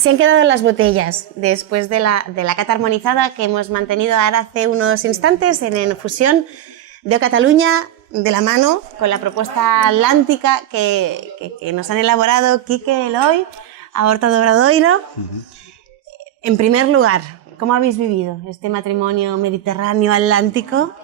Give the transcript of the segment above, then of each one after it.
Así han quedado las botellas después de la cata armonizada que hemos mantenido ahora hace unos instantes en Fusión de Cataluña, de la mano con la propuesta atlántica que nos han elaborado Quique, Eloy, a Horta do Obradoiro. En primer lugar, ¿cómo habéis vivido este matrimonio mediterráneo-atlántico?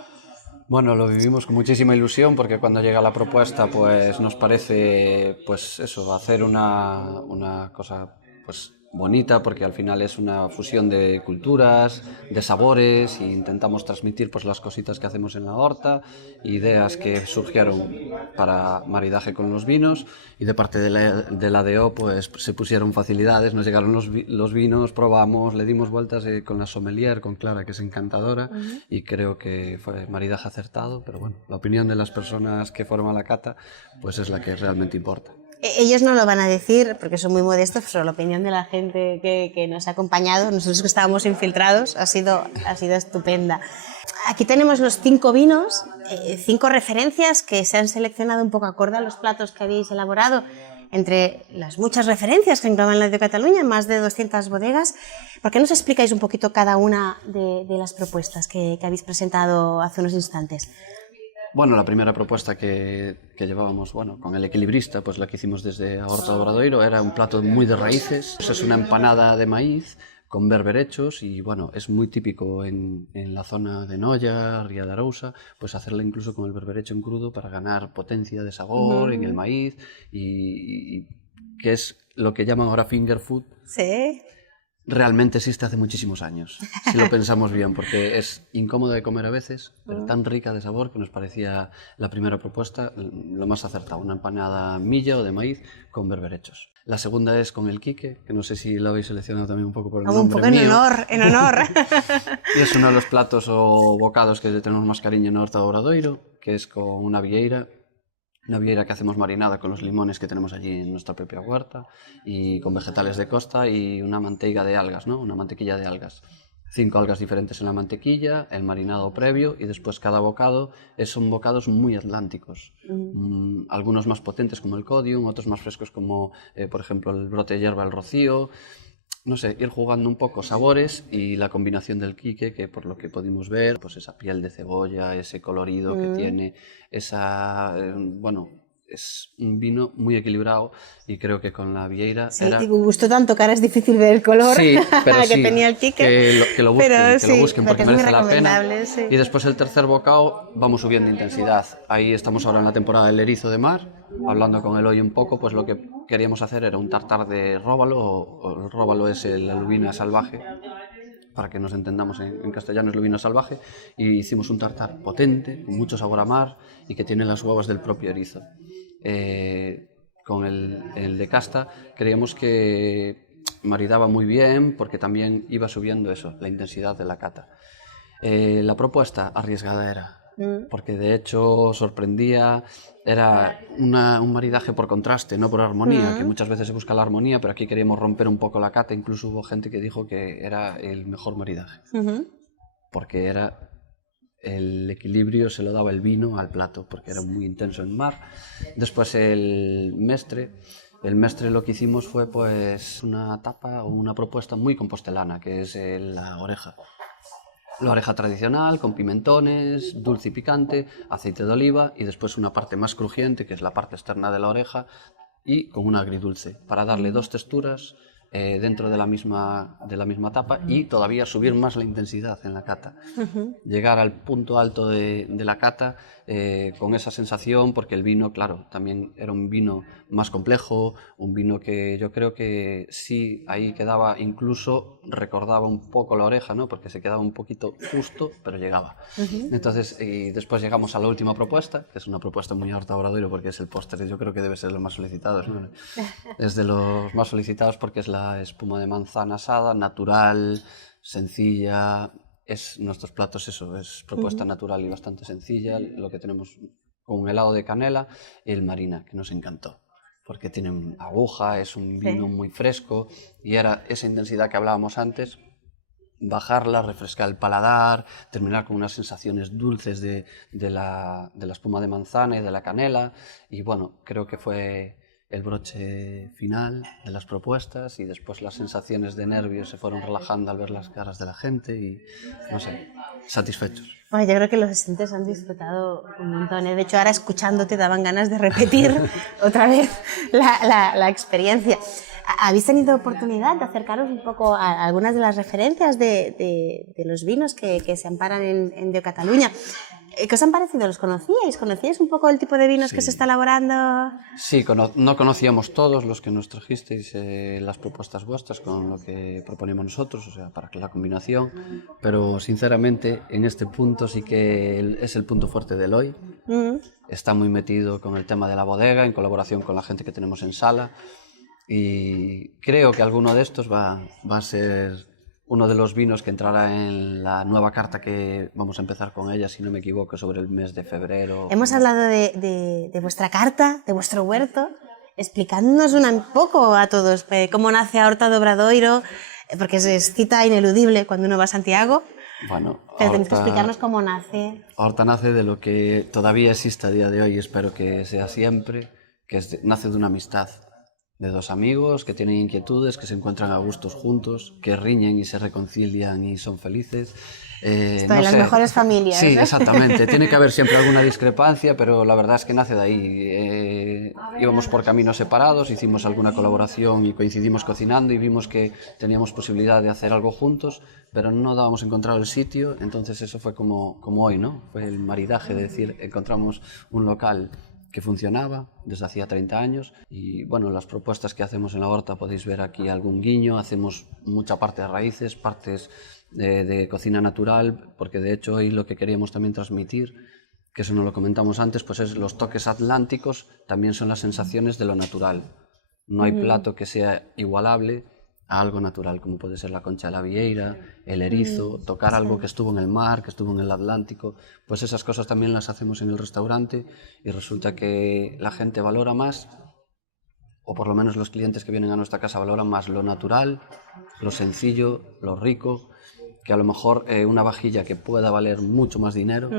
Bueno, lo vivimos con muchísima ilusión porque cuando llega la propuesta pues nos parece pues eso, hacer una cosa pues bonita, porque al final es una fusión de culturas, de sabores, e intentamos transmitir pues las cositas que hacemos en la horta, ideas que surgieron para maridaje con los vinos, y de parte de la DO pues se pusieron facilidades, nos llegaron los vinos, probamos, le dimos vueltas con la sommelier, con Clara, que es encantadora, y creo que fue maridaje acertado, pero bueno, la opinión de las personas que forman la cata pues es la que realmente importa. Ellos no lo van a decir porque son muy modestos, pero la opinión de la gente que nos ha acompañado, nosotros que estábamos infiltrados, ha sido estupenda. Aquí tenemos los 5 vinos, 5 referencias que se han seleccionado un poco acorde a los platos que habéis elaborado, entre las muchas referencias que engloban la de Cataluña, más de 200 bodegas. ¿Por qué nos explicáis un poquito cada una de las propuestas que habéis presentado hace unos instantes? Bueno, la primera propuesta que llevábamos, bueno, con el equilibrista, pues la que hicimos desde a Horta do Obradoiro, era un plato muy de raíces. Pues es una empanada de maíz con berberechos y, bueno, es muy típico en la zona de Noia, Ría de Arousa, pues hacerla incluso con el berberecho en crudo para ganar potencia de sabor en el maíz y que es lo que llaman ahora finger food. Sí. Realmente existe hace muchísimos años, si lo pensamos bien, porque es incómoda de comer a veces, pero tan rica de sabor que nos parecía la primera propuesta lo más acertado, una empanada milla o de maíz con berberechos. La segunda es con el Quique, que no sé si lo habéis seleccionado también un poco por el nombre Un poco mío. en honor. Y es uno de los platos o bocados que le tenemos más cariño en Horta do Obradoiro, que es con una vieira que hacemos marinada con los limones que tenemos allí en nuestra propia huerta y con vegetales de costa y una manteiga de algas, ¿no? Una mantequilla de algas. 5 algas diferentes en la mantequilla, el marinado previo y después cada bocado son bocados muy atlánticos. Algunos más potentes como el codium, otros más frescos como por ejemplo el brote de hierba, el rocío. No sé, ir jugando un poco sabores y la combinación del Quique, que por lo que pudimos ver, pues esa piel de cebolla, ese colorido que tiene, bueno, es un vino muy equilibrado y creo que con la vieira sí, y gustó tanto que ahora es difícil ver el color sí, pero que sí, tenía el Quique. que lo busquen porque merece la pena. Sí. Y después el tercer bocado vamos subiendo intensidad. Ahí estamos ahora en la temporada del erizo de mar, hablando con Eloy un poco, pues lo que queríamos hacer era un tartar de róbalo, o el róbalo es la lubina salvaje, para que nos entendamos en castellano es lubina salvaje, y hicimos un tartar potente, con mucho sabor a mar y que tiene las huevas del propio erizo. Con el de casta creíamos que maridaba muy bien porque también iba subiendo eso, la intensidad de la cata. La propuesta arriesgada era, porque de hecho sorprendía, era un maridaje por contraste, no por armonía, que muchas veces se busca la armonía, pero aquí queríamos romper un poco la cata, incluso hubo gente que dijo que era el mejor maridaje, porque era el equilibrio se lo daba el vino al plato, porque era muy intenso en mar. Después el mestre lo que hicimos fue pues una tapa o una propuesta muy compostelana, que es la oreja. La oreja tradicional, con pimentones, dulce y picante, aceite de oliva y después una parte más crujiente, que es la parte externa de la oreja, y con un agridulce, para darle 2 texturas dentro de la misma tapa y todavía subir más la intensidad en la cata. Llegar al punto alto de la cata con esa sensación, porque el vino, claro, también era un vino más complejo, un vino que yo creo que sí, ahí quedaba, incluso recordaba un poco la oreja, ¿no? Porque se quedaba un poquito justo, pero llegaba. Entonces, y después llegamos a la última propuesta, que es una propuesta muy Horta do Obradoiro, porque es el postre, yo creo que debe ser de los más solicitados, ¿no? Es de los más solicitados porque es la espuma de manzana asada, natural, sencilla. Es nuestros platos, eso, es propuesta natural y bastante sencilla. Lo que tenemos con un helado de canela y el marina, que nos encantó, porque tiene aguja, es un vino muy fresco y era esa intensidad que hablábamos antes, bajarla, refrescar el paladar, terminar con unas sensaciones dulces de la espuma de manzana y de la canela, y bueno, creo que fue el broche final de las propuestas y después las sensaciones de nervios se fueron relajando al ver las caras de la gente y, no sé, satisfechos. Bueno, yo creo que los asistentes han disfrutado un montón. De hecho, ahora escuchándote daban ganas de repetir otra vez la experiencia. ¿Habéis tenido oportunidad de acercaros un poco a algunas de las referencias de los vinos que se amparan en DO Catalunya? ¿Qué os han parecido? ¿Los conocíais? ¿Conocíais un poco el tipo de vinos que se está elaborando? Sí, no conocíamos todos los que nos trajisteis las propuestas vuestras con lo que proponemos nosotros, o sea, para que la combinación, pero sinceramente en este punto sí que es el punto fuerte del hoy. Está muy metido con el tema de la bodega, en colaboración con la gente que tenemos en sala, y creo que alguno de estos va a ser uno de los vinos que entrará en la nueva carta que vamos a empezar con ella, si no me equivoco, sobre el mes de febrero. Hemos hablado de vuestra carta, de vuestro huerto, explicándonos un poco a todos cómo nace a Horta de Obradoiro, porque es cita ineludible cuando uno va a Santiago. Bueno, pero tenéis que explicarnos cómo nace. Horta nace de lo que todavía existe a día de hoy, y espero que sea siempre, que nace de una amistad. De dos amigos que tienen inquietudes, que se encuentran a gustos juntos, que riñen y se reconcilian y son felices. Esto de las mejores familias. Sí, exactamente. Tiene que haber siempre alguna discrepancia, pero la verdad es que nace de ahí. Íbamos por caminos separados, hicimos alguna colaboración y coincidimos cocinando y vimos que teníamos posibilidad de hacer algo juntos, pero no dábamos encontrado el sitio, entonces eso fue como hoy, ¿no? Fue el maridaje de decir, encontramos un local que funcionaba desde hacía 30 años y bueno, las propuestas que hacemos en la horta podéis ver aquí algún guiño, hacemos mucha parte de raíces, partes de cocina natural, porque de hecho hoy lo que queríamos también transmitir, que eso no lo comentamos antes, pues es los toques atlánticos, también son las sensaciones de lo natural. No hay plato que sea igualable a algo natural, como puede ser la concha de la vieira, el erizo, tocar algo que estuvo en el mar, que estuvo en el Atlántico, pues esas cosas también las hacemos en el restaurante y resulta que la gente valora más, o por lo menos los clientes que vienen a nuestra casa valoran más lo natural, lo sencillo, lo rico, que a lo mejor una vajilla que pueda valer mucho más dinero,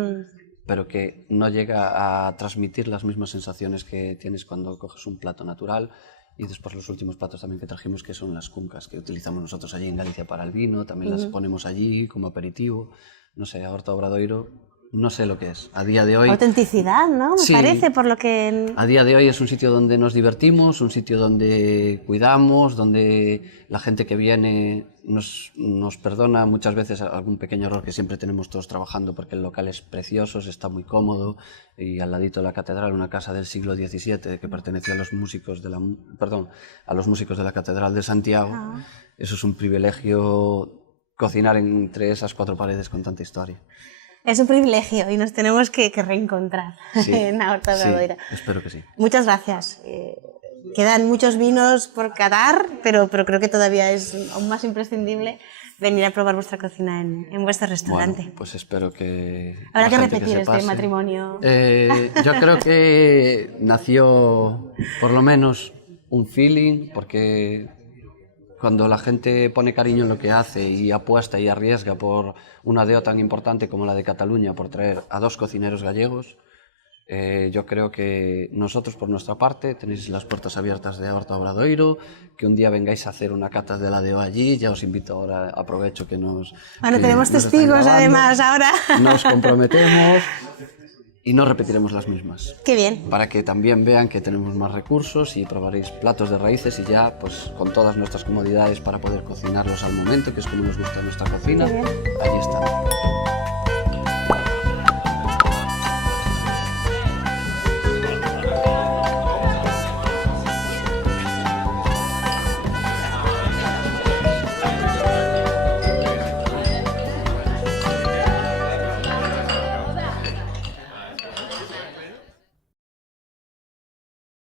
pero que no llega a transmitir las mismas sensaciones que tienes cuando coges un plato natural. Y después los últimos platos también que trajimos, que son las cuncas, que utilizamos nosotros allí en Galicia para el vino, también las ponemos allí como aperitivo. No sé, a Horta Obradoiro, no sé lo que es. A día de hoy... Autenticidad, ¿no? Me parece, por lo que... A día de hoy es un sitio donde nos divertimos, un sitio donde cuidamos, donde la gente que viene nos perdona muchas veces algún pequeño error que siempre tenemos todos trabajando, porque el local es precioso, está muy cómodo, y al ladito de la catedral, una casa del siglo XVII que pertenecía a los músicos de la Catedral de Santiago. Eso es un privilegio, cocinar entre esas cuatro paredes con tanta historia. Es un privilegio y nos tenemos que reencontrar en la Horta de Obradoiro. Sí, espero que sí. Muchas gracias. Quedan muchos vinos por catar, pero creo que todavía es aún más imprescindible venir a probar vuestra cocina en vuestro restaurante. Bueno, pues espero que... Habrá que repetir este matrimonio. Yo creo que nació por lo menos un feeling, porque cuando la gente pone cariño en lo que hace y apuesta y arriesga por una DO tan importante como la de Cataluña, por traer a dos cocineros gallegos, yo creo que nosotros, por nuestra parte, tenéis las puertas abiertas de Horta Obradoiro, que un día vengáis a hacer una cata de la DO allí. Ya os invito ahora, aprovecho que nos... Bueno, tenemos testigos además ahora. Nos comprometemos y no repetiremos las mismas. Qué bien. Para que también vean que tenemos más recursos y probaréis platos de raíces y ya, pues con todas nuestras comodidades para poder cocinarlos al momento, que es como nos gusta nuestra cocina. Qué bien. Allí están.